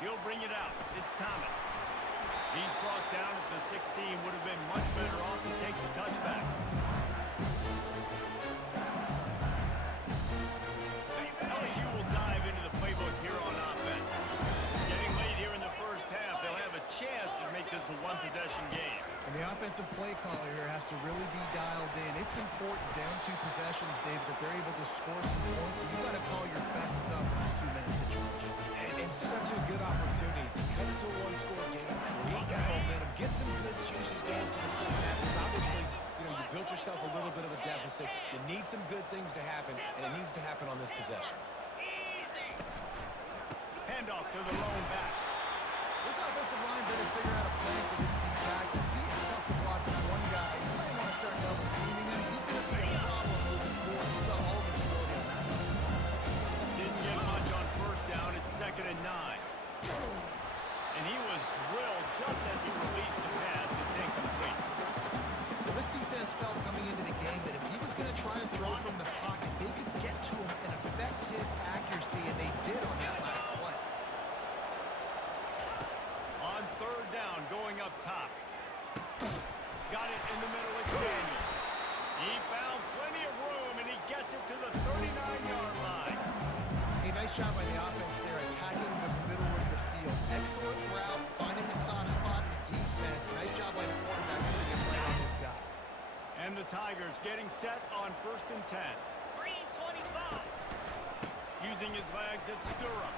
He'll bring it out. It's Thomas. He's brought down at the 16. Would have been much better off to take the touchback. LSU will dive into the playbook here on offense. Getting late here in the first half, they'll have a chance to make this a one-possession game. And the offensive play caller here has to really be dialed in. It's important down 2 possessions, Dave, that they're able to score some points. So you got to call your best stuff in this 2-minute situation. And such a good opportunity to cut into a one-score game, create that momentum, get some good juices going for the second half. Because obviously, you built yourself a little bit of a deficit. You need some good things to happen, and it needs to happen on this possession. Handoff to the lone back. This offensive line better figure out a plan for this deep tackle. He is tough to block with one guy. You might want to start double teaming him. He's going to be a problem moving forward. You saw all of his ability on that last one. Didn't get much on first down. It's 2nd and 9. And he was drilled just as he released the pass. It's incomplete. Well, this defense felt coming into the game that if he was going to try to throw from the pocket, they could get to him and affect his accuracy, and they did on that last play. On 3rd down, going up top. Got it in the middle. It's Daniels. He found plenty of room, and he gets it to the 39-yard line. A nice job by the offense there, attacking the middle of the field. Excellent route, finding a soft spot in the defense. Nice job by the quarterback putting it right on this guy. And the Tigers getting set on 1st and 10. Green 25. Using his legs at Sturrow.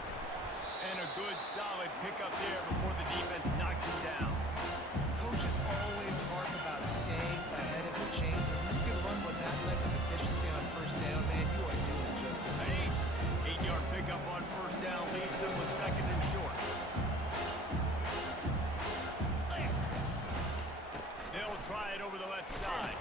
And a good, solid pickup there before the defense knocks him down. Coach is always hard about staying ahead of the chains. And when you can run with that type of efficiency on 1st down, man, you are doing just that. 8-yard pickup on 1st down leaves them with 2nd and short. They'll try it over the left side.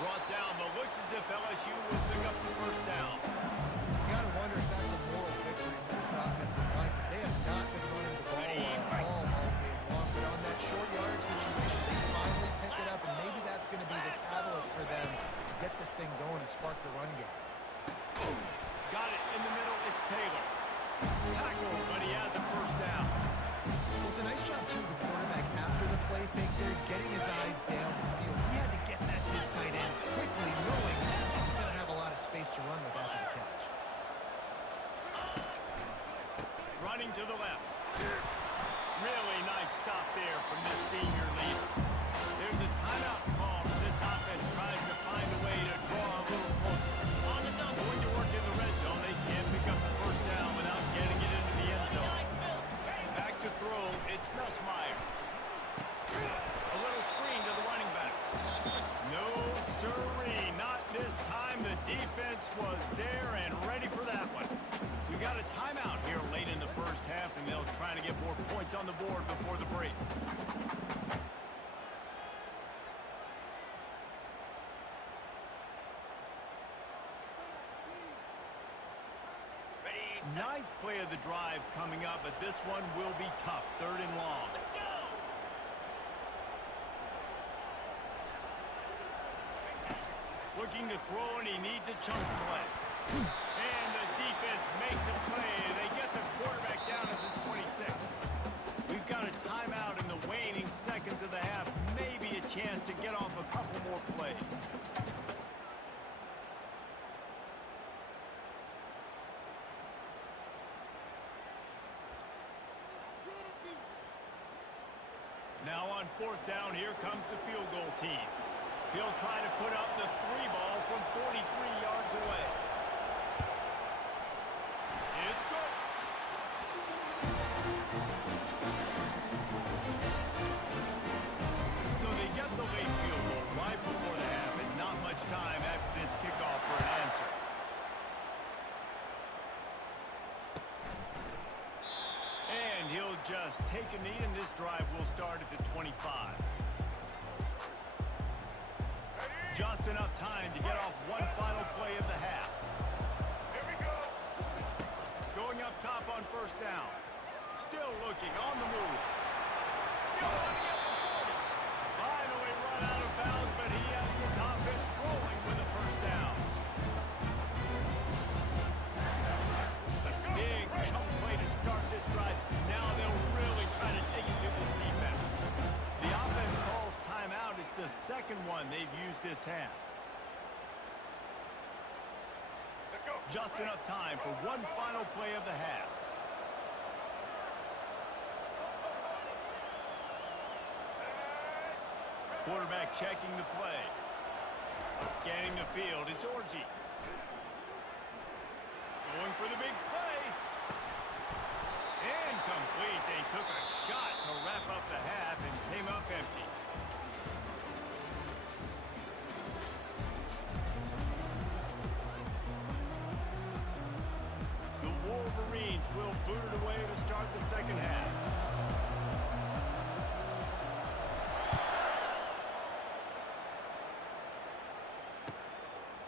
Brought down, but looks as if LSU will pick up the 1st down. You got to wonder if that's a moral victory for this offensive line, because they have not been running the ball all game long. But on that short yardage situation, they finally pick it up, and maybe that's going to be the catalyst for them to get this thing going and spark the run game. Got it in the middle. It's Taylor. Tackled, but he has a 1st down. Well, it's a nice job, too, of the quarterback after the play fake there, getting his eyes down the field. He had to get that to his tight end quickly, knowing he wasn't going to have a lot of space to run with after the catch. Running to the left. Really nice stop there from this senior leader. There's a timeout call as this offense tries to find a way to draw a little closer. On the double. Going to work in the red zone. They can't pick up the 1st down without getting it into the end zone. Back to throw. It's Nussmeier. A little screen to the running back. No siree. Not this time. The defense was there and ready for that one. We got a timeout here late in the first half, and they'll try to get more points on the board before the break. Ninth play of the drive coming up, but this one will be tough. 3rd and long. Let's go. Looking to throw, and he needs a chunk play. And the defense makes a play. They get the quarterback down at the 26. We've got a timeout in the waning seconds of the half. Maybe a chance to get off a couple more plays. Now on 4th down, here comes the field goal team. He'll try to put up the 3 ball from 43 yards away. It's good. So they get the late field goal right before the half, and not much time after this kickoff for an answer. And he'll just take a knee, and this drive will start at the 25. Just enough time to get off one final play of the half. Here we go. Going up top on 1st down. Still looking on the move. Still running up the 40. Finally run out of bounds, but he has this offense rolling with a 1st down. Big chunk play to start this second one they've used this half. Let's go. Just enough time for one final play of the half. Quarterback checking the play. Scanning the field, it's Orji. Going for the big play. Incomplete. They took a shot to wrap up the half and came up empty. The Wolverines will boot it away to start the second half.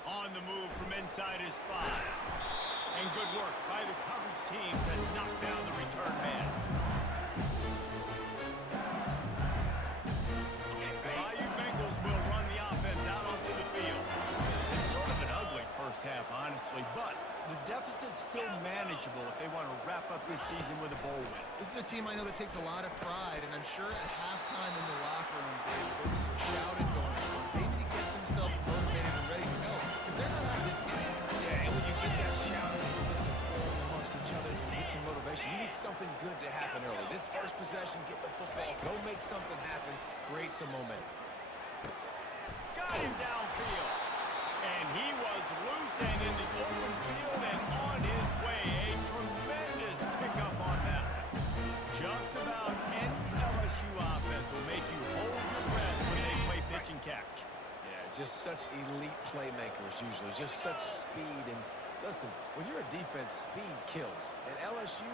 On the move from inside his 5. And good work by the coverage team to knock down the return man. The Bayou Bengals will run the offense out onto the field. It's sort of an ugly first half, honestly, but the deficit's still manageable if they want to wrap up this season with a bowl win. This is a team I know that takes a lot of pride, and I'm sure at halftime in the locker room, there was some shouting going on. They need to get themselves motivated and ready to go, because they're not out of this game. Yeah, and when you get that shouting amongst each other, you get some motivation. You need something good to happen early. This first possession, get the football, go make something happen, create some momentum. Got him downfield. And he was loose and in the open field and on his way. A tremendous pickup on that. Just about any LSU offense will make you hold your breath when they play pitch and catch. Yeah, just such elite playmakers usually, just such speed. And listen, when you're a defense, speed kills. And LSU,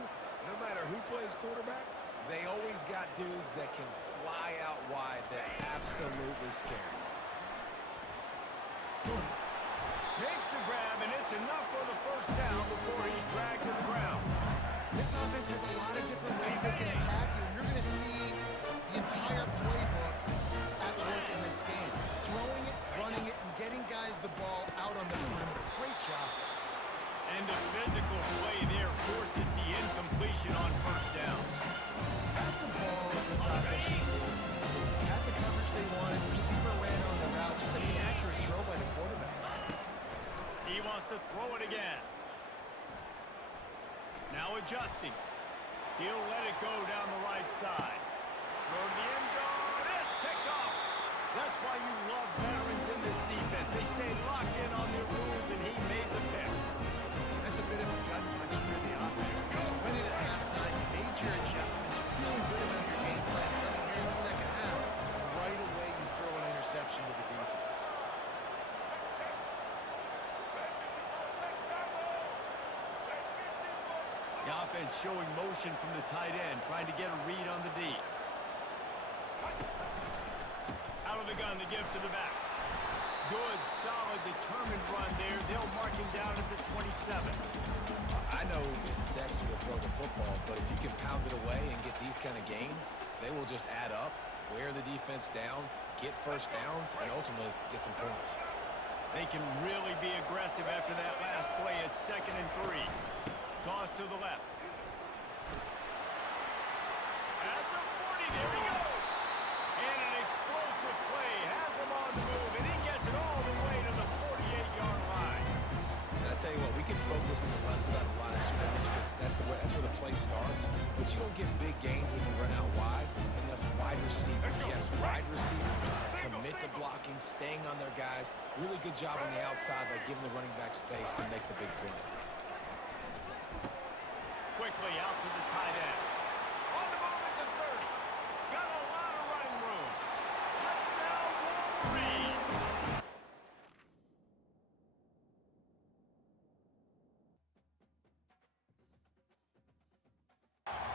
no matter who plays quarterback, they always got dudes that can fly out wide that absolutely scare you. Makes the grab, and it's enough for the first down before he's dragged to the ground. This offense has a lot of different ways they can attack you, and you're going to see the entire playbook at work in this game. Throwing it, running it, and getting guys the ball out on the perimeter. Great job. And the physical play there forces the incompletion on first down. That's a ball that this offense should do. Had the coverage they wanted, receiver ran on the route, just like an accurate throw by the quarterback. He wants to throw it again. Now adjusting. He'll let it go down the right side. Throw to the end zone. It's picked off. That's why you love veterans in this defense. They stay locked in on their rules, and he made the pick. That's a bit of a gut punch through the offense because you went in at halftime, you made your adjustments, you're feeling good about your game plan coming here in the second half. Right away, you throw an interception to the defense. The offense showing motion from the tight end, trying to get a read on the D. Out of the gun to give to the back. Good, solid, determined run there. They'll mark him down at the 27. I know it's sexy to throw the football, but if you can pound it away and get these kind of gains, they will just add up, wear the defense down, get first downs, and ultimately get some points. They can really be aggressive after that last play at 2nd and 3. Toss to the left. At the 40, there he goes. And an explosive play has him on the move, and he gets it all the way to the 48-yard line. And I tell you what, we can focus on the left side of the line of scrimmage because that's where the play starts. But you don't get big gains when you run out wide unless wide receiver. Yes, wide receiver. Commit to blocking, staying on their guys. Really good job on the outside by giving the running back space to make the big play. Quickly out to the tight end. On the move at the 30. Got a lot of running room. Touchdown, Wolverine.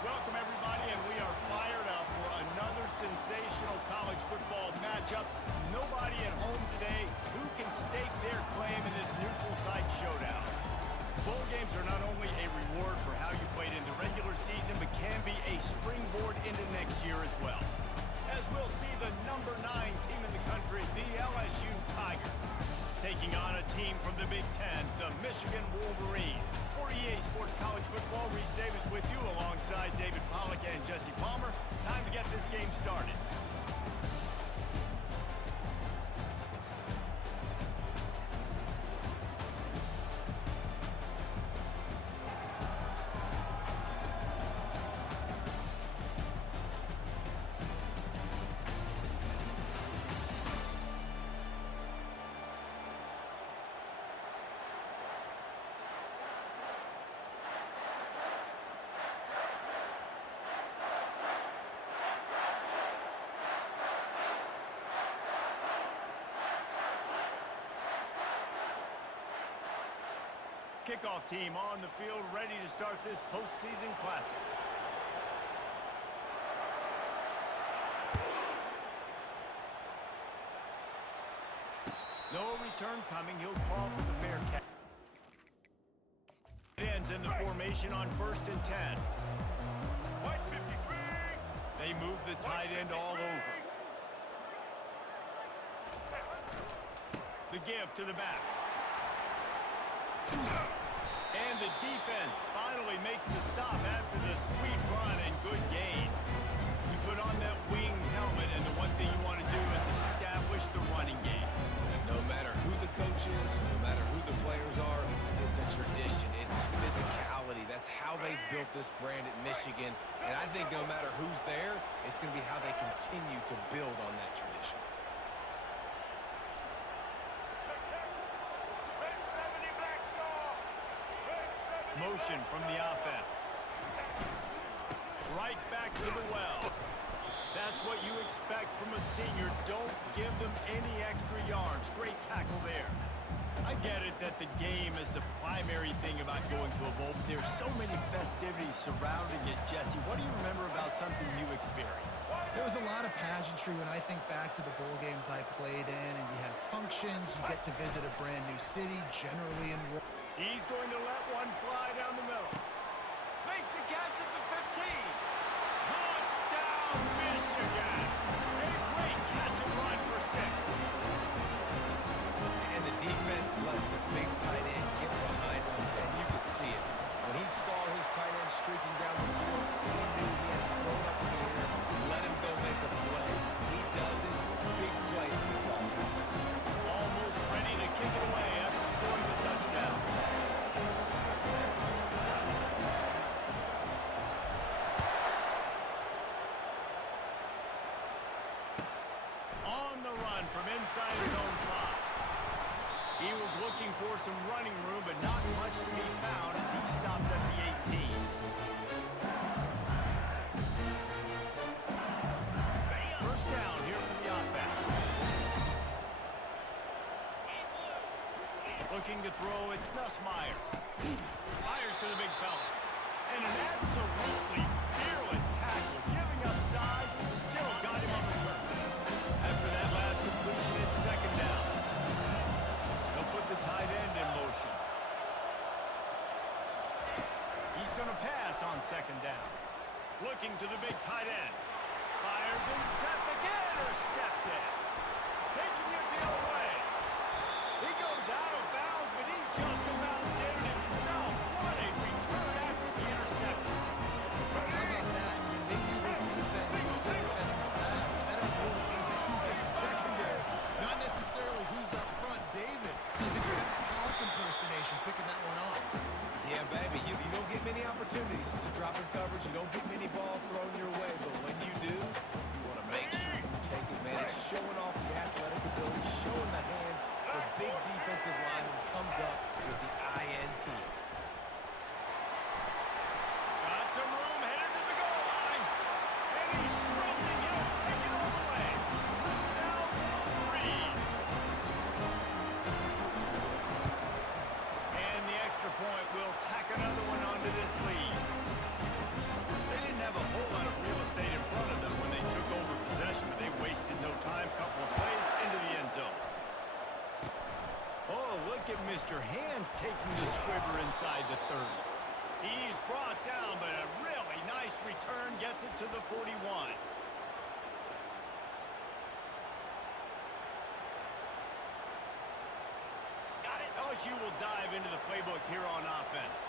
Welcome, everybody, and we are fired up for another sensational college football matchup. Nobody at home today who can stake their claim in this neutral site showdown. Bowl games are not only a reward for how you played in the regular season, but can be a springboard into next year as well. As we'll see the number 9 team in the country, the LSU Tigers, taking on a team from the Big Ten, the Michigan Wolverines. For EA Sports College Football, Reese Davis with you alongside David Pollack and Jesse Palmer. Time to get this game started. kickoff team on the field ready to start this postseason classic. No return coming. He'll call for the fair catch. It ends in the formation on 1st and 10. White 53. They move the tight end all over. The give to the back. And the defense finally makes the stop after the sweet run and good gain. You put on that wing helmet, and the one thing you want to do is establish the running game. And no matter who the coach is, no matter who the players are, it's a tradition. It's physicality. That's how they built this brand at Michigan. And I think no matter who's there, it's going to be how they continue to build on that tradition. Motion from the offense. Right back to the well. That's what you expect from a senior. Don't give them any extra yards. Great tackle there. I get it that the game is the primary thing about going to a bowl. There's so many festivities surrounding it, Jesse. What do you remember about something you experienced? There was a lot of pageantry when I think back to the bowl games I played in, and you had functions, you get to visit a brand new city, generally in... He's going to let one fly down the middle. Makes a catch at the 15. Touchdown, Michigan. A great catch and run for 6. And the defense lets the big tight end get behind him, and you could see it. When he saw his tight end streaking down the field, he knew he had to throw it up in the air, let him go make a play. He does it. Big play for this offense. Almost ready to kick it away after scoring the touchdown. On the run from inside his own 5. He was looking for some running room, but not much to be found as he stopped at the 18. First down here for the offense. Looking to throw, it's Nussmeier. Fires to the big fella. And an absolutely fearless tackle, giving up size, still got him on the turf. After that last completion, it's 2nd down. They'll put the tight end in motion. He's going to pass on 2nd down. Looking to the big tight end. Fires in traffic, intercepted. Taking it the other way. He goes out of bounds, but he just about did it himself. What a return after the interception. How about that? I mean, they knew this defense was good defending the pass, but that had really been who's in the secondary. Not necessarily who's up front. David, his best Pollock impersonation, picking that one off. Yeah, baby, you don't get many opportunities to drop in coverage. You don't get many balls thrown your way, but when you do, you want to make sure you take advantage, showing off the athletic ability, showing the hands. The big defensive lineman comes up with the INT. Got some room, headed to the goal line. And he's sprinting, he'll take it all the way. Touchdown, Wolverine. And the extra point will tack another one onto this lead. They didn't have a whole lot of real estate in front of them when they took over possession, but they wasted no time. Couple of plays into the end zone. Oh, look at Mr. Hands taking the squibber inside the 30. He's brought down, but a really nice return gets it to the 41. LSU will dive into the playbook here on offense.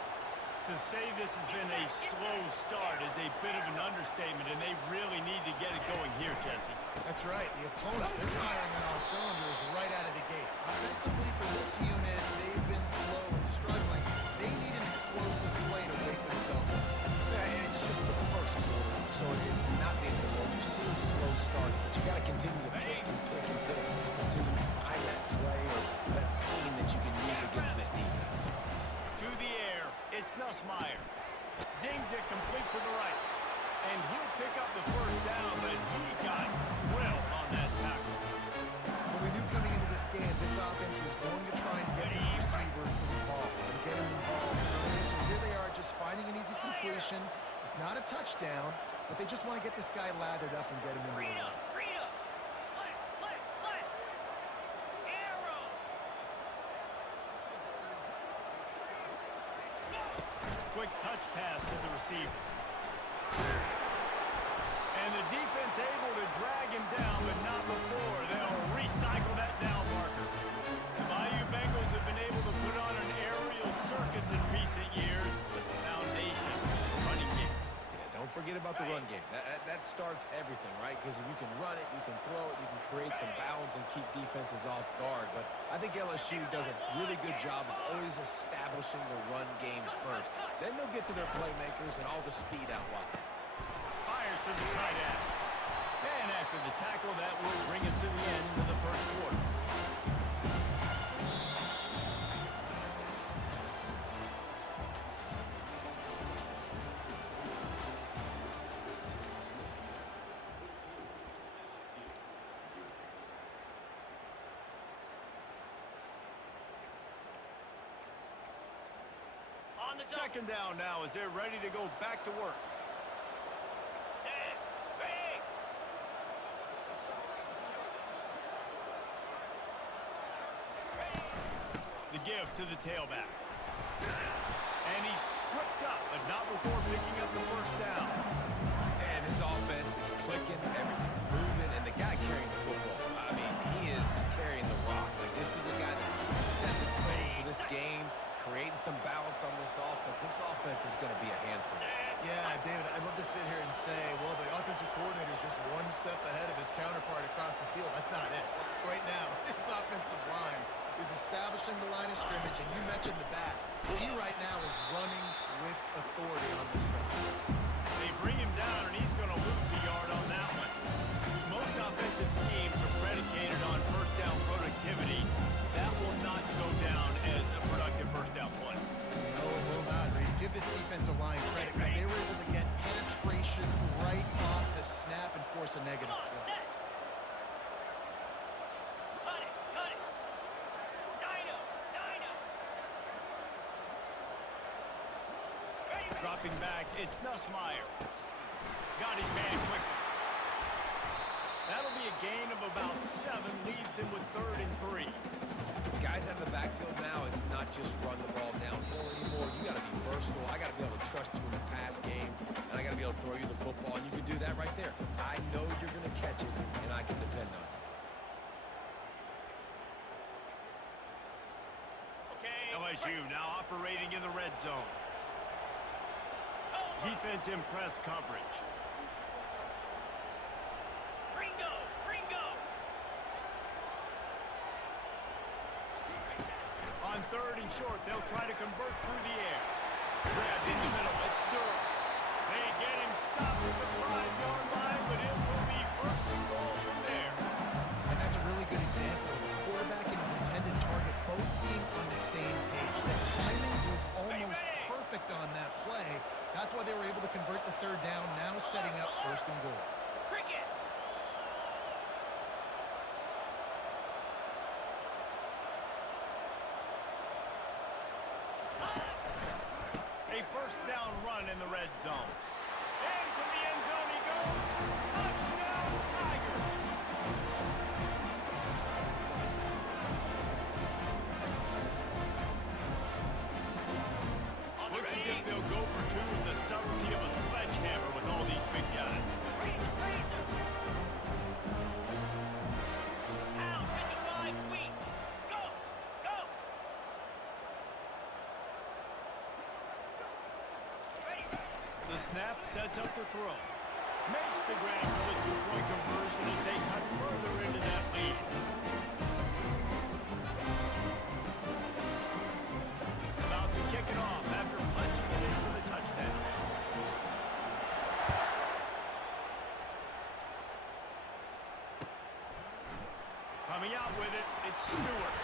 To say this has been a slow start is a bit of an understatement, and they really need to get it going here, Jesse. That's right. The opponent, they're firing on all cylinders right out of the gate. Offensively for this unit, they've been slow and struggling. They need an explosive play to wake themselves up. Yeah, and it's just the first quarter, so it's not the end of the world. You've seen slow starts, but you got to continue to pick and pick and pick until you find that play or that scheme that you can use against this defense. To the air, it's Nussmeier. Zings it complete to the right. And he'll pick up the first down, but he got drilled on that tackle. Well, we knew coming into this game, this offense was going to try and get this receiver involved and get him involved completion. It's not a touchdown, but they just want to get this guy lathered up and get him in the run. Quick touch pass to the receiver. And the defense able to drag him down, but not before. They'll recycle that down marker. The Bayou Bengals have been able to put on an aerial circus in recent years with the foundation running game. Yeah, don't forget about the run game. That starts everything, right? Because if you can run it, you can throw it, you can create some balance and keep defenses off guard. But I think LSU does a really good job of always establishing the run game first. Then they'll get to their playmakers and all the speed out wide. Fires to the tight end. And after the tackle, that will bring us to the end of the first quarter. Second down now as they're ready to go back to work. The give to the tailback. And he's tripped up, but not before picking up the first down. And his offense is clicking, everything's moving, and the guy carrying the football, I mean, he is carrying the rock. Like, this is a guy that's set his tone for this game, creating some balance on this offense. This offense is going to be a handful. Yeah, David, I'd love to sit here and say, well, the offensive coordinator is just one step ahead of his counterpart across the field. That's not it. Right now, this offensive line is establishing the line of scrimmage, and you mentioned the back. He right now is running with authority on this run. They bring him down, and he's going to lose a yard on that one. Most offensive schemes are predicated on first down productivity. That will not go down as a productive first down play. No, it will not. Reese, give this defensive line credit because they were able to get penetration right off the snap and force a negative play. Dropping back, it's Nussmeier. Got his man quickly. That'll be a gain of about 7, leaves him with 3rd and 3. Guys out of the backfield now, it's not just run the ball downhill anymore. You got to be versatile. I got to be able to trust you in the pass game, and I got to be able to throw you the football, and you can do that right there. I know you're going to catch it, and I can depend on it. LSU now operating in the red zone. Defense in press coverage. Ringo! On 3rd and short, they'll try to convert through the air. Grabbed in the middle, it's Durham. They get him stopped at the 5-yard line, but it will be 1st and goal from there. And that's a really good example of the quarterback and his intended target both being on the same page. The timing was almost perfect on that play. That's why they were able to convert the 3rd down, now setting up 1st and goal. Cricket! A 1st down run in the red zone. Into the end zone he goes. Touchdown, Tigers! Looks as if they'll go for 2 with the subtlety of a sledgehammer with all these big guys. Pound 55 feet! Go! The snap sets up the throw. Makes the grab for the 2-point conversion as they cut further into that lead. About to kick it off after punching it in for the touchdown. Coming out with it, it's Stewart.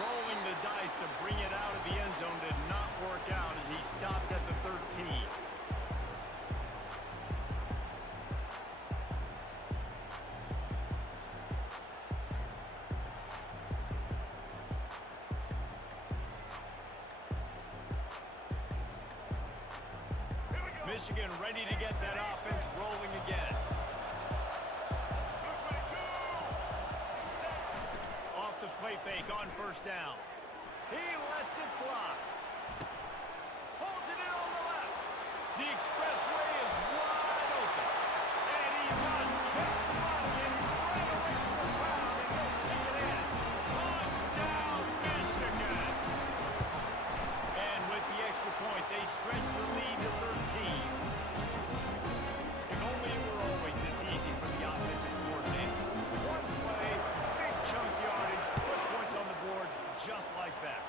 Rolling the dice to bring it out of the end zone did not work out as he stopped at the 13. Here we go. Michigan ready to get that offense rolling again. Off the play fake on first down. He lets it fly. Holds it in on the left. The expressway is wide open. And he just kept running, and he ran away from the crowd, and he'll take it in. Touchdown, Michigan! And with the extra point, they stretch the lead to 13. If only it were always this easy for the offensive coordinator. One play, big chunk yardage, put points on the board just like that.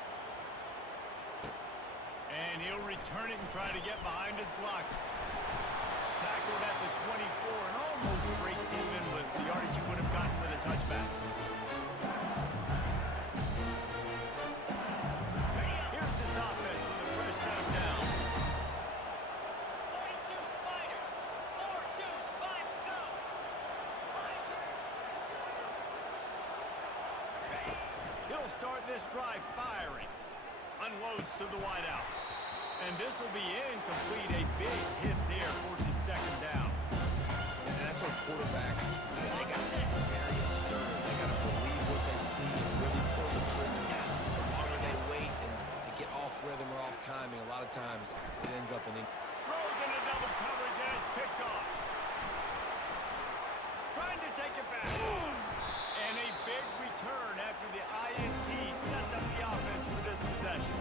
And he'll return it and try to get behind his blockers. Tackled at the 24 and almost breaks even with the yardage he would have gotten with a touchback. Here's this offense with a fresh set of downs. 42 Spider. 4-2 Spider. Go. He'll start this drive firing. Unloads to the wideout. And this will be incomplete. A big hit there forces second down. And that's what quarterbacks, they got to be very assertive. They got to believe what they see and really pull the trigger. The longer they wait and they get off rhythm or off timing, a lot of times it ends up in Throws into double coverage and it's picked off. Trying to take it back. And a big return after the INT sets up the offense for this possession.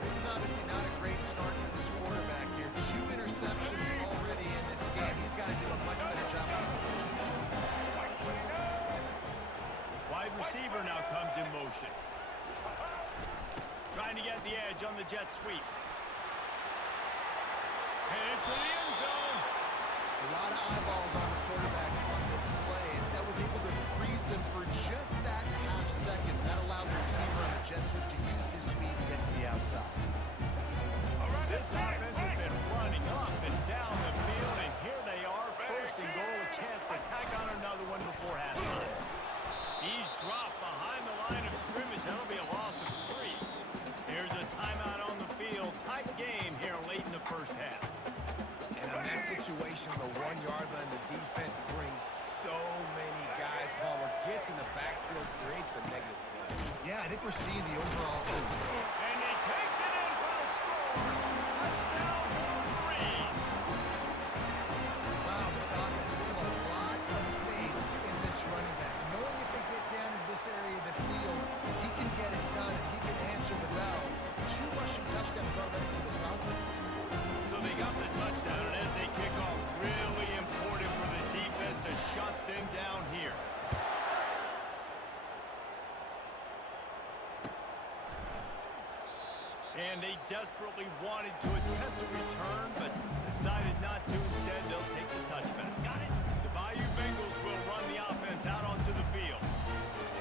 This is obviously not a great start for this quarterback here. 2 interceptions already in this game. He's got to do a much better job with his decision. Wide receiver now comes in motion. Trying to get the edge on the jet sweep. Headed to the end zone. A lot of eyeballs on the quarterback on this play, and that was able to freeze them for just that half second. That allowed the receiver on the jet sweep to use his speed to get to the outside. This offense has been running up and down the field, and here they are, first and goal, a chance to tack on another one before halftime. He's dropped behind the line of scrimmage. That'll be a loss of 3. Here's a timeout on the field. Tight game here late in the first half. And in that situation, the 1-yard line, the defense brings so many guys. Palmer gets in the backfield, creates the negative play. Yeah, I think we're seeing the overall. And he takes it in for the score. Touchdown, Wolverine. Wow, this offense, they have a lot of faith in this running back. Knowing if they get down in this area of the field, he can get it done and he can answer the bell. 2 rushing touchdowns already for this offense. So they got the touchdown, and as they kick off, really important for the defense to shut them down here. And they desperately wanted to attempt a return, but decided not to. Instead, they'll take the touchback. Got it. The Bayou Bengals will run the offense out onto the field.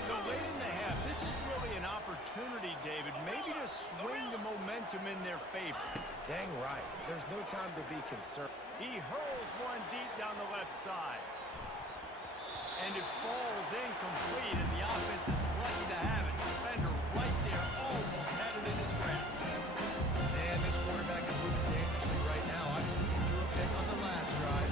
So late in the half, this is really an opportunity, David, maybe to swing the momentum in their favor. Dang right. There's no time to be concerned. He hurls one deep down the left side. And it falls incomplete, and the offense is lucky to have it. Defender right there, almost had it in his grasp. And this quarterback is moving dangerously right now. Obviously, he threw a pick on the last drive.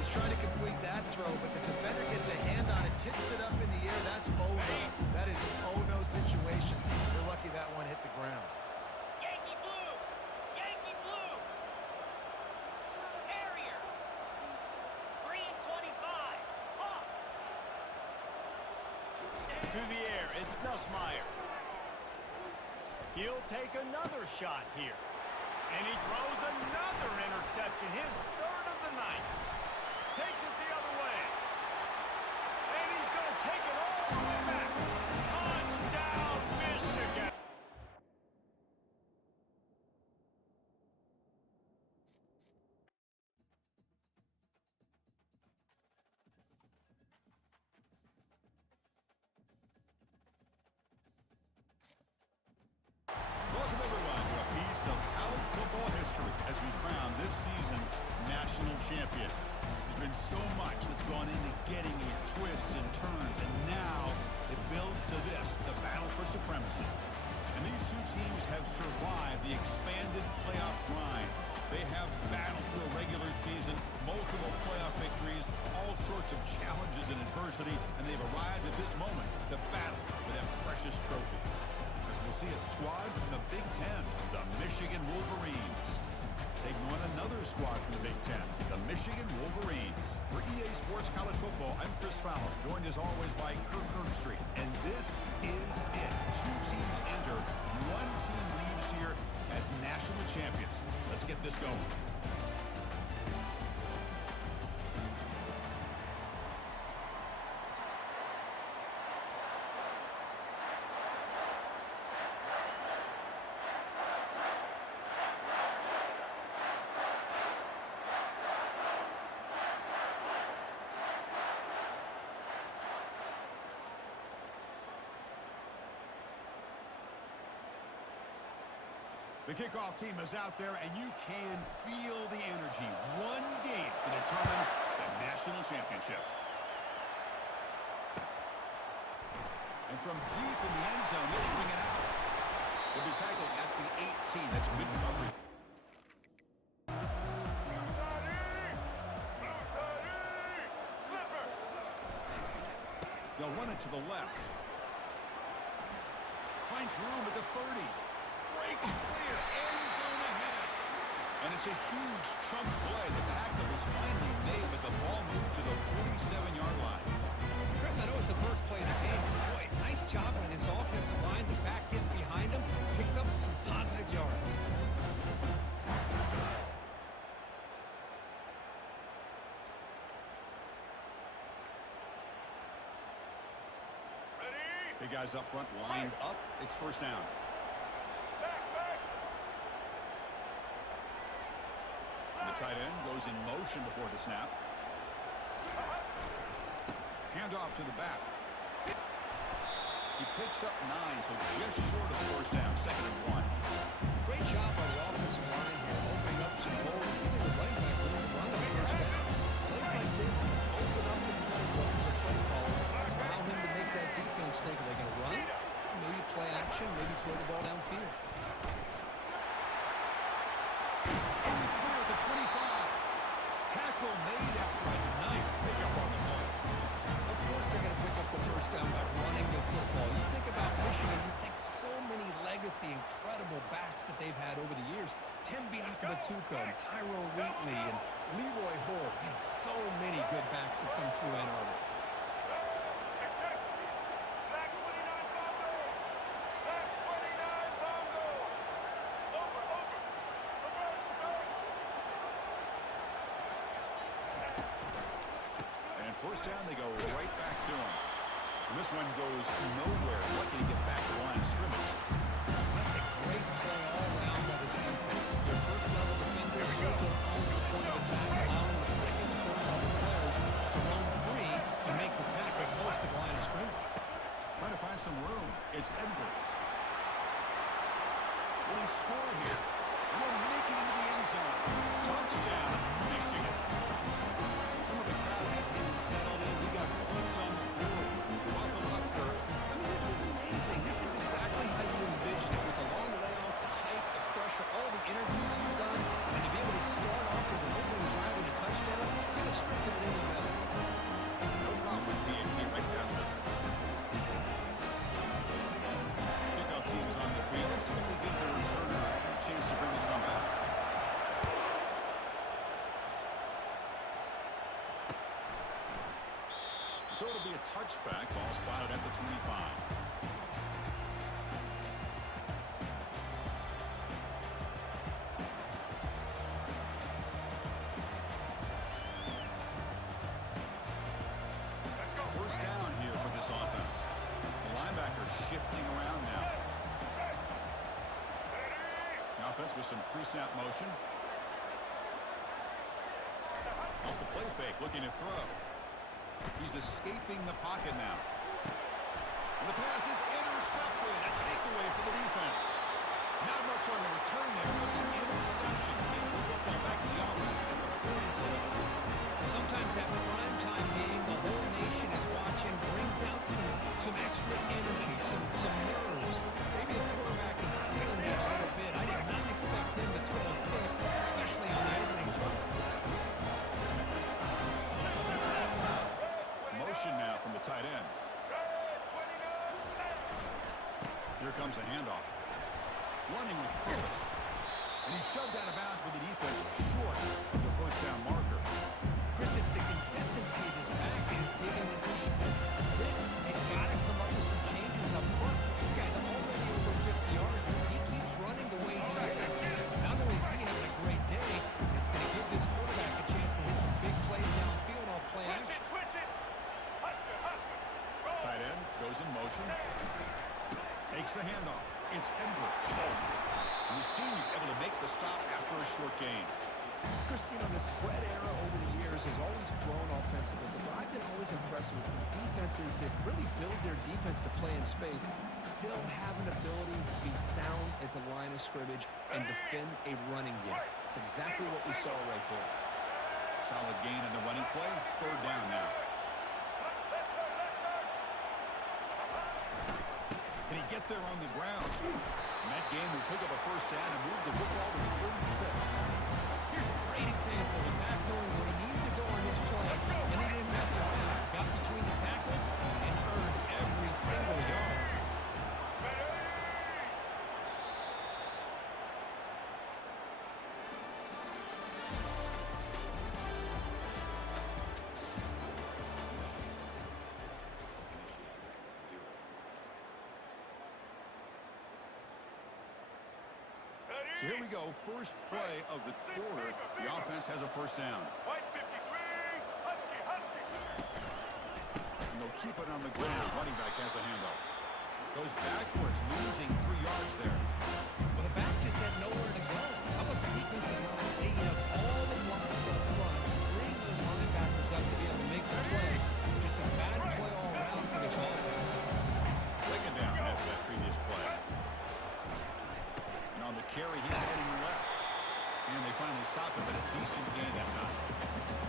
He's trying to complete that throw, but the defender gets a hand on it, tips it up in the air. That's oh-no. That is an oh-no situation. They're lucky that one hit the ground. Yankee blue. Yankee blue. Terrier. Green 25. Hawk. To the air, it's Nussmeier. He'll take another shot here. And he throws another interception, his 3rd of the night. Takes it the other way. And he's going to take it all the way back. Touchdown, Michigan. Welcome, everyone, to a piece of college football history as we crown this season's national champion. There's been so much that's gone into getting here, twists and turns, and now it builds to this, the battle for supremacy. And these 2 teams have survived the expanded playoff grind. They have battled through a regular season, multiple playoff victories, all sorts of challenges and adversity, and they've arrived at this moment to battle for that precious trophy. As we'll see a squad from the Big Ten, the Michigan Wolverines, taking on another squad from the Big Ten, the Michigan Wolverines. For EA Sports College Football, I'm Chris Fowler, joined as always by Kirk Herbstreit. And this is it. Two teams enter, one team leaves here as national champions. Let's get this going. The kickoff team is out there, and you can feel the energy. One game to determine the national championship. And from deep in the end zone, they'll bring it out. They'll be tackled at the 18. That's good coverage. They'll run it to the left. Finds room at the 30. Breaks clear, end zone ahead. And it's a huge chunk play. The tackle was finally made, but the ball moved to the 47-yard line. Chris, I know it's the first play of the game. Boy, nice job on this offensive line. The back gets behind him, picks up some positive yards. Big guys up front, lined up. It's first down. The tight end goes in motion before the snap. Handoff to the back. He picks up 9, so just short of the first down. 2nd and 1. Great job by the offensive line here, opening up some holes, giving the running back room to run on the first down. Plays like this can open up the playbook for the play caller, allow him to make that defense think, are they going to run? Maybe play action, maybe throw the ball downfield. Tackle made after a nice pickup on the play. Of course they're going to pick up the first down by running the football. You think about Michigan, you think so many legacy, incredible backs that they've had over the years. Tim Biakabatuka, and Tyrone Wheatley, and Leroy Hoare. Man, so many good backs have come through Ann Arbor. First down, they go right back to him. And this one goes nowhere. Lucky to get back to the line of scrimmage. That's a great play all around by this defense. Your first level defenders hold their own point of attack, allowing the second and third level players to roam free and make the tackle close to the line of scrimmage. Trying to find some room. It's Edwards. Will he score here? Will make it into the end zone. Touchdown, Michigan. Some of the crowd hasn't even settled in. We got points on the board. Buckle up, Kirk. I mean, this is amazing. This is exactly how you envision it, with the long layoff, the hype, the pressure, all the interviews you've done, and to be able to start off with an opening drive and a touchdown, could have scripted it any better. No problem with BAT right down there. Kickoff team's on the field. Let's see if we give the returner a chance to bring this one back. So it'll be a touchback. Ball spotted at the 25. First down here for this offense. The linebacker shifting around now. The offense with some pre-snap motion. Off the play fake, looking to throw. He's escaping the pocket now. And the pass is intercepted. A takeaway for the defense. Not much on the return there, but the interception gets the football back to the offense at the 47. Sometimes that primetime game, the whole nation is watching, brings out some extra energy, some nerves. Maybe the quarterback is feeling that a little bit. I did not expect him to throw a pick, especially Here comes a handoff. Running with purpose. And he's shoved out of bounds with the defense short of the first down marker. Chris, it's the consistency of this back is giving this defense fits. They've got to come up with some changes up front. This guy's already over 50 yards. If he keeps running the way he is, not only is he having a great day, it's going to give this quarterback a chance to hit some big plays downfield off play action. Switch it. Husker, Husker. Roll. Tight end goes in motion. Takes the handoff. It's Edwards. And the senior able to make the stop after a short gain. Chris, you know, the spread era over the years has always grown offensively, but I've been always impressed with defenses that really build their defense to play in space, still have an ability to be sound at the line of scrimmage and defend a running game. It's exactly what we saw right there. Solid gain in the running play. Third down now. Can he get there on the ground? And that game will pick up a first down and move the football to the 36. Here's a great example of back knowing where he needed to go on this play, and he didn't mess it up. Got between the tackles and earned every single yard. So here we go, first play of the quarter. The offense has a first down. White 53. Husky, Husky. And they'll keep it on the ground. Running back has the handoff. Goes backwards, losing 3 yards there. Well, the back just had nowhere to go. How about the defensive line? They eat up all the blocks up front, freeing those linebackers up to be able to make the play. Just a bad play all around for this offense. Second down after that previous play. And on the carry, he's heading left. And they finally stop him, but a decent gain that time.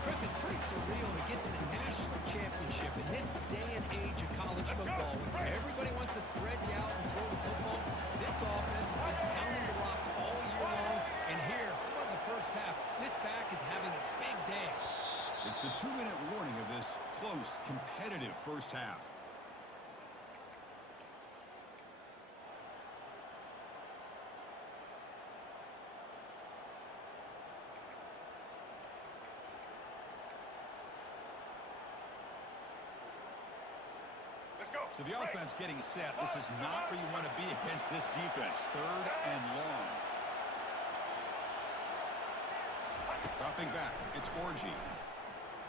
Chris, it's pretty surreal to get to the national championship in this day and age of college football. Where everybody wants to spread you out and throw the football. This offense has been pounding the rock all year long. And here, how about the first half? This back is having a big day. It's the 2-minute warning of this close, competitive first half. Let's go. So the offense getting set. This is not where you want to be against this defense. Third and long. Dropping back. It's Orgy.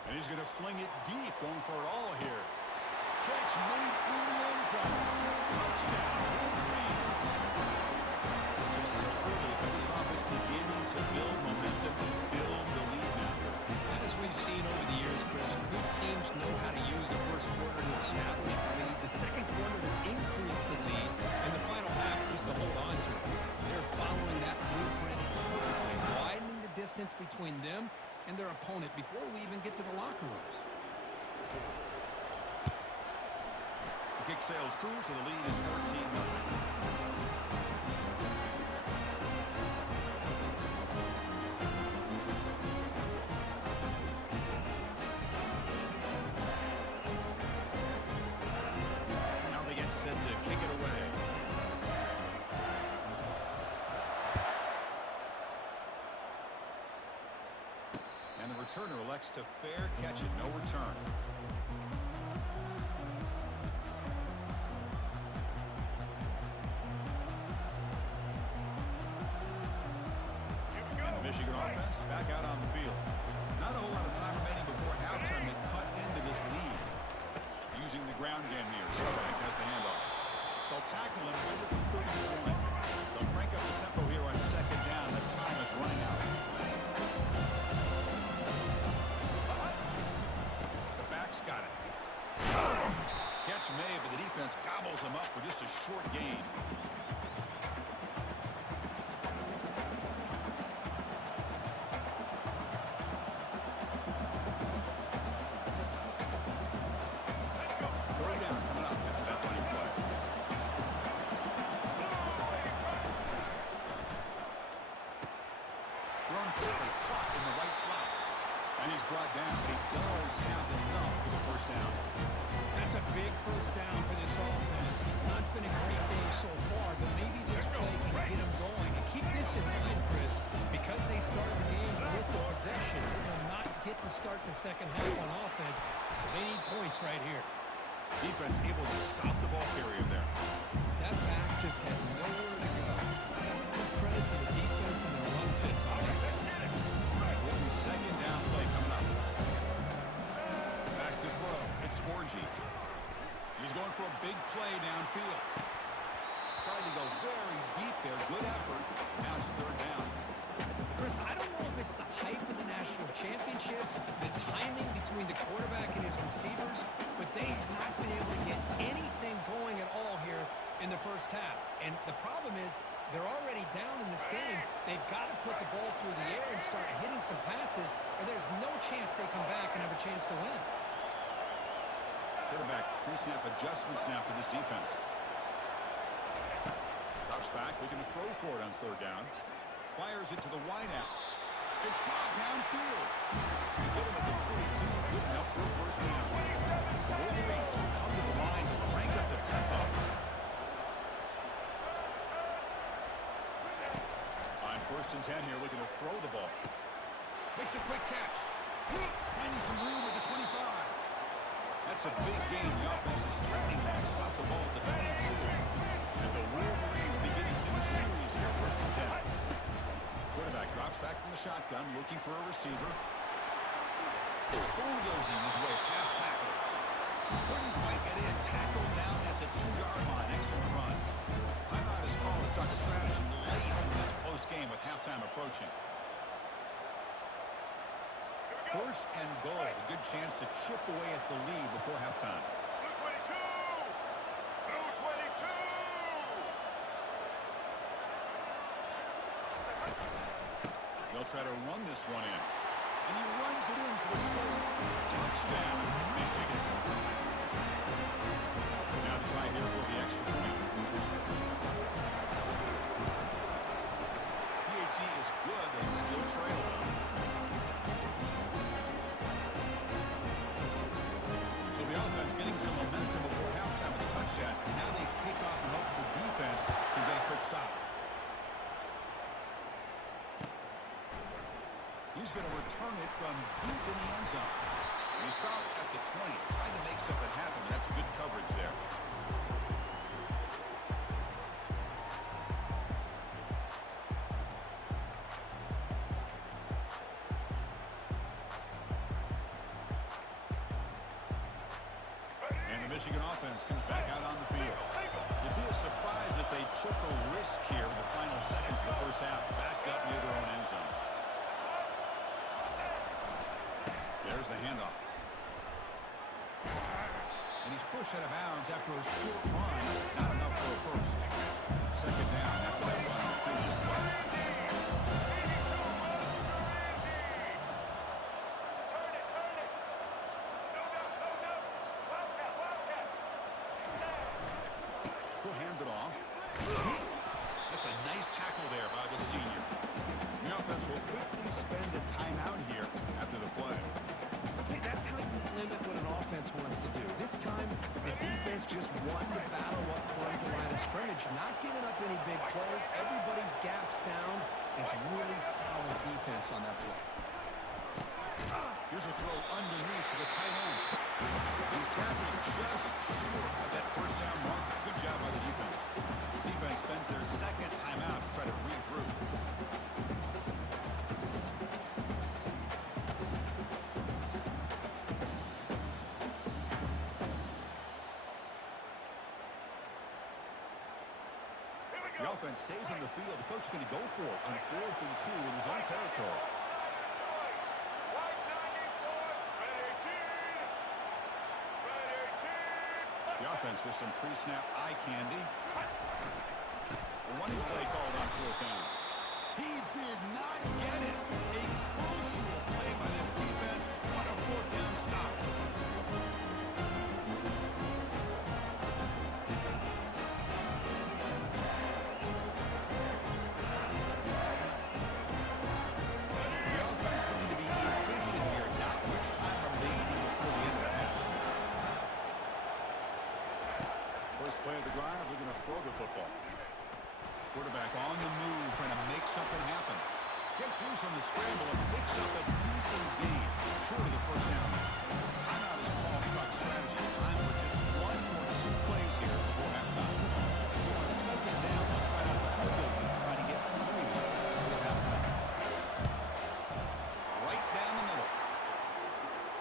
And he's going to fling it deep, going for it all here. Catch made in the end zone. Touchdown, Wolverines. So still early, but this offense beginning to build momentum and build the lead now. As we've seen over the years, Chris, good teams know how to use the first quarter to establish a lead, the second quarter to increase the lead, and the final half just to hold on to it. They're following that blueprint perfectly, widening the distance between them and their opponent before we even get to the locker rooms. The kick sails through, so the lead is 14-0. Set to kick it away. And the returner elects to fair catch it, no return. And the Michigan offense back out on the field. Not a whole lot of time remaining before halftime to cut into this lead. Using the ground game here. Tailback has the handoff. They'll tackle him right at the 31. They'll crank up the tempo here on second down. The time is running out. The back's got it. Catch made, but the defense gobbles him up for just a short gain. And he's brought down, but he does have enough for the first down. That's a big first down for this offense. It's not been a great day so far, but maybe this play can get them going. And keep this in mind, Chris, because they started the game with the possession, they will not get to start the second half on offense, so they need points right here. Defense able to stop the ball carrier there. That back just had nowhere to go. Gotta give credit to the defense and their run fits on it. With the second down play coming up. Back to throw. It's Orgy. He's going for a big play downfield. Trying to go very deep there. Good effort. Now it's third down. Chris, I don't know if it's the hype of the national championship, the timing between the quarterback and his receivers, but they have not been able to get anything going at all here in the first half. And the problem is they're already down in this game. They've got to put the ball through the air and start hitting some passes, or there's no chance they come back and have a chance to win. Quarterback pre-snap adjustments now for this defense. Drops back, looking to throw for it on third down. Fires it to the wideout. It's caught downfield. They get him at the 42. Good enough for a first down. The Wolverines will come to the line to crank up the tempo. On first and 10 here, looking to throw the ball. Makes a quick catch. Finding some room at the 25. That's a big gain. The offense is threatening that. Stop the ball at the 22. And the Wolverines begin a new series here, first and 10. Quarterback drops back from the shotgun, looking for a receiver. Bulldozing his way past tacklers. Couldn't quite get in. Tackled down at the 2-yard line. Excellent run. Timeout is called to talk strategy late in this close game with halftime approaching. First and goal. A good chance to chip away at the lead before halftime. Blue 22! Blue 22! They'll try to run this one in. And he runs it in for the score. Touchdown, Michigan. Now to try here for the extra point. PHC is good. They still trail them. So the offense getting some momentum before halftime with a touchdown. Now they kick off and hopes the defense can get a quick stop. He's going to return it from deep in the end zone. And he stopped at the 20, trying to make something happen. That's good coverage there. And the Michigan offense comes back out on the field. It'd be a surprise if they took a risk here in the final seconds of the first half, backed up near their own end zone. There's the handoff. And he's pushed out of bounds after a short run. Not enough for a first. Second down after that run on the previous play. He'll hand it off. That's a nice tackle there by the senior. The offense will quickly spend a timeout here after the play. See, that's how you limit what an offense wants to do. This time, the defense just won the battle up front at the line of scrimmage, not giving up any big plays. Everybody's gap sound. It's really solid defense on that play. Here's a throw underneath to the tight end. He's tackled just short of that first down mark. Good job by the defense. Defense spends their second timeout to try to regroup. The offense stays on the field. The coach is going to go for it on 4th and 2 in his own territory. The offense with some pre-snap eye candy. A running play called on 4th down. He did not get it. A crucial play by this defense. What a 4th down stop. The offense looking to be efficient here. quarterback on the move, trying to make something happen. Gets loose on the scramble and picks up a decent gain, short of the first down. Timeout is called to talk strategy. Time for just 1 or 2 plays here before halftime. So on second down, they'll try out the field goal unit, trying to get 3 before halftime. Right down the middle.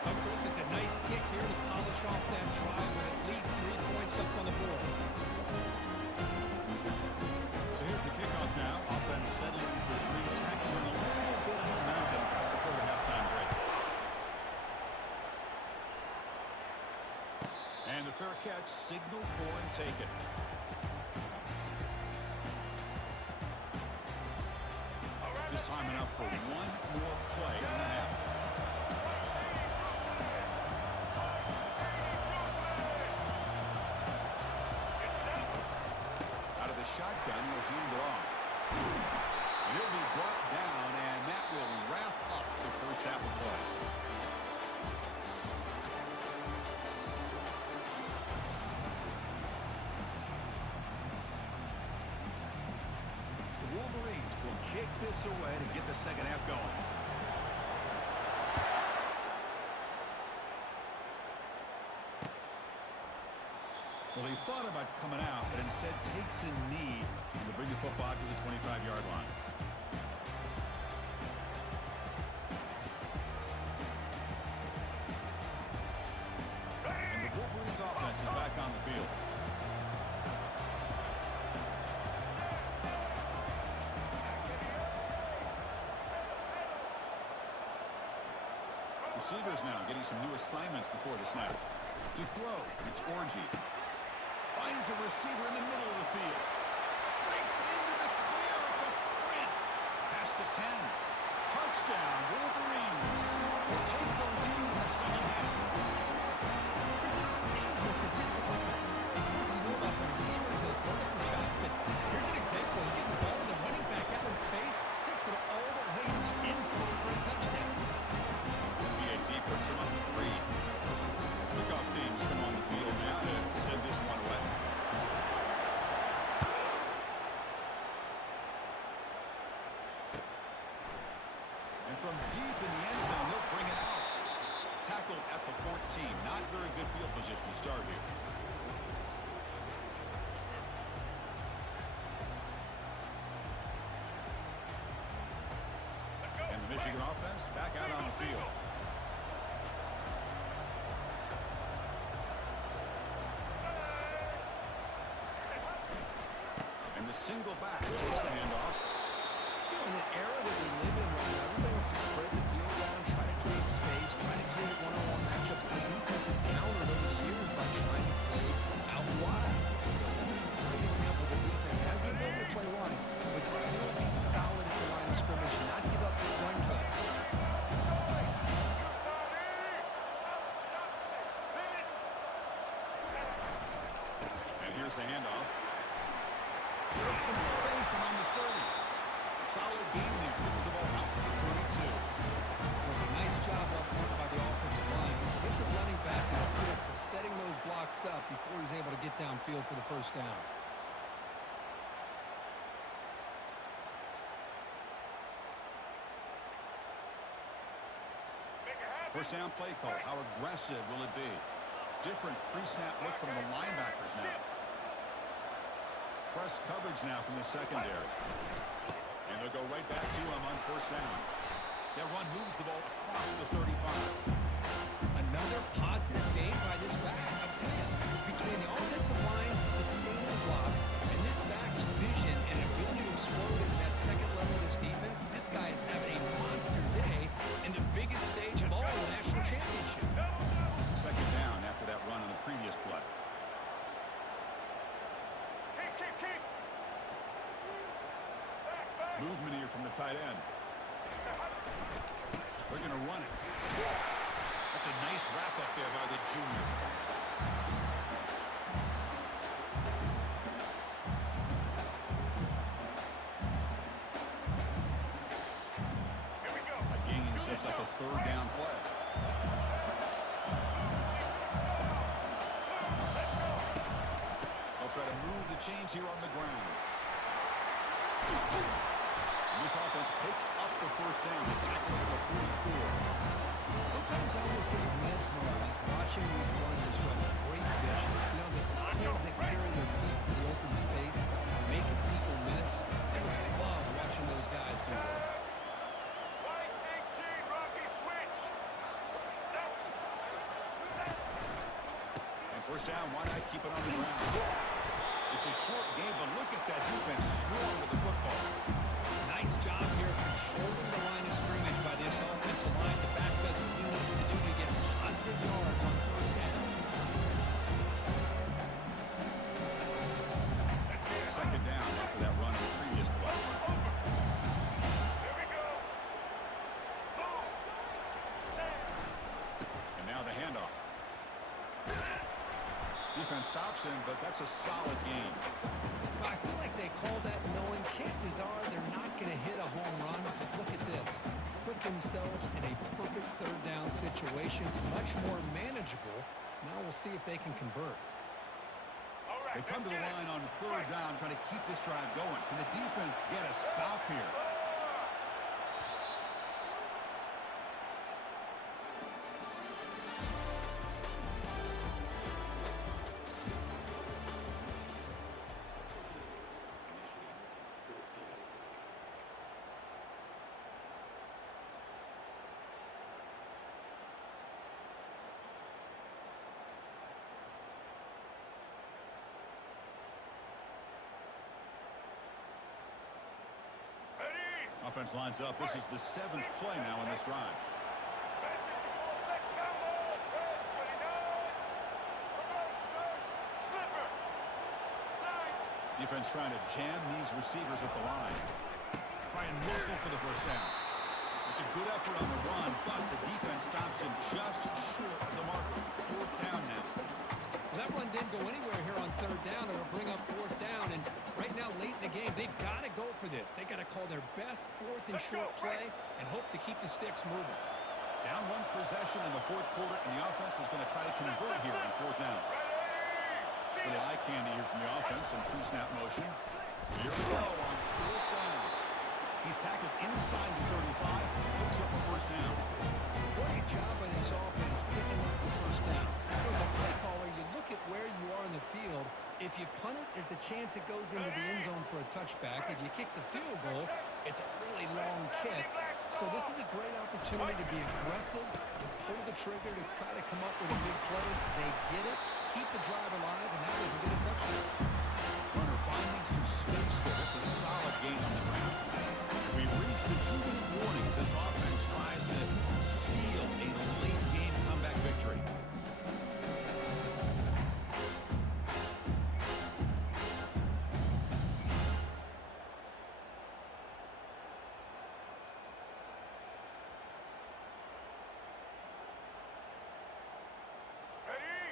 Well, Chris, it's a nice kick here to polish off that drive with at least 3 points up on the board. So here's the kickoff now. Offense settling for 3, tacking on a little bit of momentum before the halftime break. And the fair catch signaled for and taken. Just time enough for 1 more play in the half. Out of the shotgun, he'll hand it off. He'll be brought down, and that will wrap up the first half of play. The Wolverines will kick this away to get the second half going. Well, he thought about coming out, but instead takes a knee to bring the football to the 25-yard line. And the Wolverines offense is back on the field. Receivers now getting some new assignments before the snap. To throw, it's Orgy. Finds a receiver in the middle of the field. Breaks into the clear. It's a sprint. Past the 10. Touchdown, Wolverines. Will take the lead in the second half. Chris, how dangerous is this offense? Of course, you know about the receivers, those vertical shots, but here's an example. You get the ball to the running back out in space, takes it all the way to the end zone for a touchdown. PAT puts him up 3. Kickoff teams come on the field now to send this one away. And from deep in the end zone, he'll bring it out. Tackled at the 14. Not very good field position to start here. And the Michigan offense back out on the field. And the single back takes the handoff. You know, in the era that we live in right now, everybody wants to spread the field around, try to create space, try to create one-on-one matchups. The defense has countered over the years by trying to play out wide. Here's a great example. The defense has the ability to play wide, but still be solid at the line of scrimmage and not give up the run plays. And here's the handoff. There's some space around the 30. Solid gain there. Moves the ball out to the 32. It was a nice job up front by the offensive line. Give the running back an assist for setting those blocks up before he's able to get downfield for the first down. First down play call. How aggressive will it be? Different pre-snap look from the linebackers now. Press coverage now from the secondary. And they'll go right back to him on first down. That run moves the ball across the 35. Another positive gain by this back. I'm telling you, between the offensive line sustaining blocks and this back's vision and ability to explode into that second level of this defense, this guy is having a monster day in the biggest stage of all, the national championship. Second down after that run on the previous play. Keep. Movement here from the tight end. They're going to run it. That's a nice wrap up there by the junior. A gain sets up a third down play. They'll try to move the chains here on the ground. This offense picks up the first down. They tackle it at the 44. Sometimes I almost get mesmerized watching these runners who have great vision. You know, the eyes that carry their feet to the open space, making people miss. I just love watching those guys do that. White 18, Rocky switch. And first down, why not keep it on the ground? It's a short game, but look at that defense swarm with the football. Nice job here controlling the line of scrimmage by this offensive line. The back does what he needs to do to get positive yards on first down. Second down after that run in the previous play. Here we go. Boom. And now the handoff. Defense stops him, but that's a solid game. I feel like they call that knowing chances are they're not going to hit a home run. Look at this. Put themselves in a perfect third down situation. It's much more manageable. Now we'll see if they can convert. All right, They come to the line on third down, trying to keep this drive going. Can the defense get a stop here? Offense lines up. This is the 7th play now in this drive. Defense trying to jam these receivers at the line. Try and muscle for the first down. It's a good effort on the run, but the defense stops him just short of the marker. Fourth down now. Well, that run didn't go anywhere here on third down. It'll bring up fourth down, and right now, late in the game, they've got to go for this. They got to call their best fourth and short play and hope to keep the sticks moving. Down one possession in the fourth quarter, and the offense is going to try to convert here on fourth down. Little eye candy here from the offense in pre-snap motion. Here we go on fourth down. He's tackled inside the 35, picks up a first down. Great job by this offense picking up the first down. As a play caller, you look at where you are in the field. If you punt it, there's a chance it goes into the end zone for a touchback. If you kick the field goal, it's a really long kick. So this is a great opportunity to be aggressive, to pull the trigger, to try to come up with a big play. They get it, keep the drive alive, and now they can get a touchdown. Runner finding some space there. That's a solid gain on the ground. We've reached the 2-minute warning. This offense tries to steal a late game comeback victory.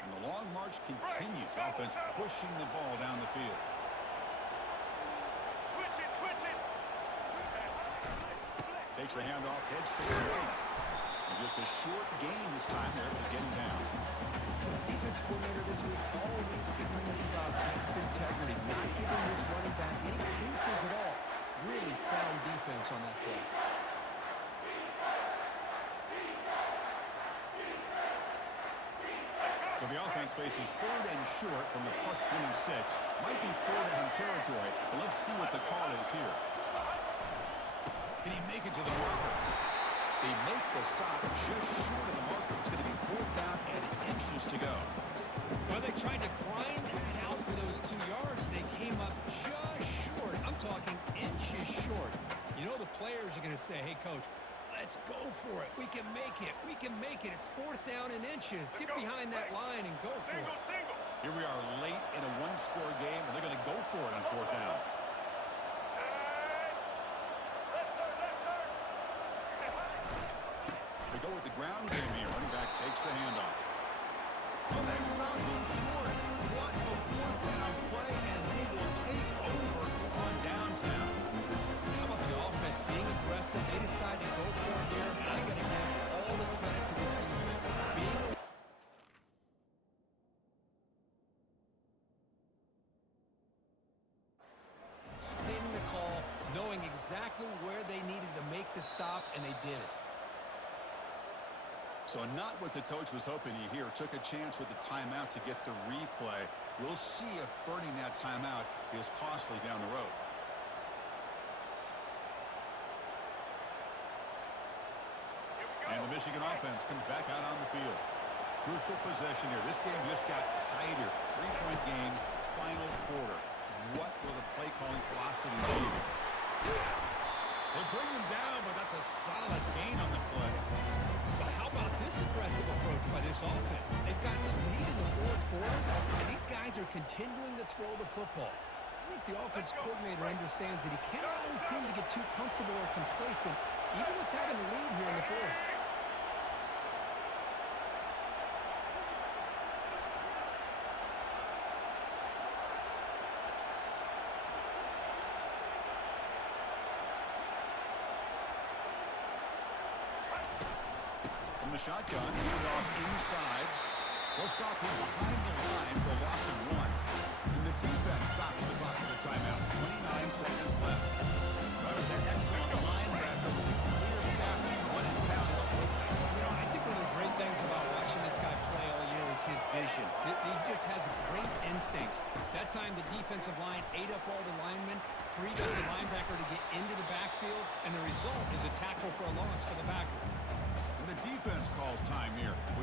And the long march continues. Offense pushing the ball down the field. Switch it, switch it. Takes the handoff, heads to the right. And just a short gain this time there to get him down. The defense coordinator this week all week telling us about gap integrity, not giving this running back any creases at all. Really sound defense on that play. So the offense faces third and short from the +26. Might be fourth down territory, but let's see what the call is here. Can he make it to the marker? They make the stop just short of the marker. It's going to be fourth down and inches to go. Well, they tried to grind that out for those 2 yards. They came up just short. I'm talking inches short. You know the players are going to say, hey, coach, let's go for it. We can make it. We can make it. It's fourth down and inches. Get behind that line and go for it. Single. Here we are late in a one-score game, and they're going to go for it on fourth down. We go with the ground game here. Running back takes the handoff. Well, they've stopped him short. What a fourth down play, and they will take over on downs now. How about the offense being aggressive? They decide to go for it here, and I got to give all the credit to this defense. Being spin the call, exactly where they needed to make the stop, and they did it. So not what the coach was hoping to hear. Took a chance with the timeout to get the replay. We'll see if burning that timeout is costly down the road. And the Michigan offense comes back out on the field. Crucial possession here. This game just got tighter. 3-point game, final quarter. What will the play calling philosophy be? They bring him down, but that's a solid gain on the play. But how about this aggressive approach by this offense? They've got the lead in the fourth quarter, and these guys are continuing to throw the football. I think the offense coordinator understands that he can't allow his team to get too comfortable or complacent, even with having a lead here in the fourth. From the shotgun, hand off inside. They'll stop him behind the line for a loss of 1. And the defense stops the clock with a timeout. 29 seconds left. That was an excellent linebacker with a clear path to run and pound up quickly. You know, I think one of the great things about watching this guy play all year is his vision. He just has great instincts. That time, the defensive line ate up all the linemen, freed up the linebacker to get into the backfield, and the result is a tackle for a loss for the backer. And the defense calls time here with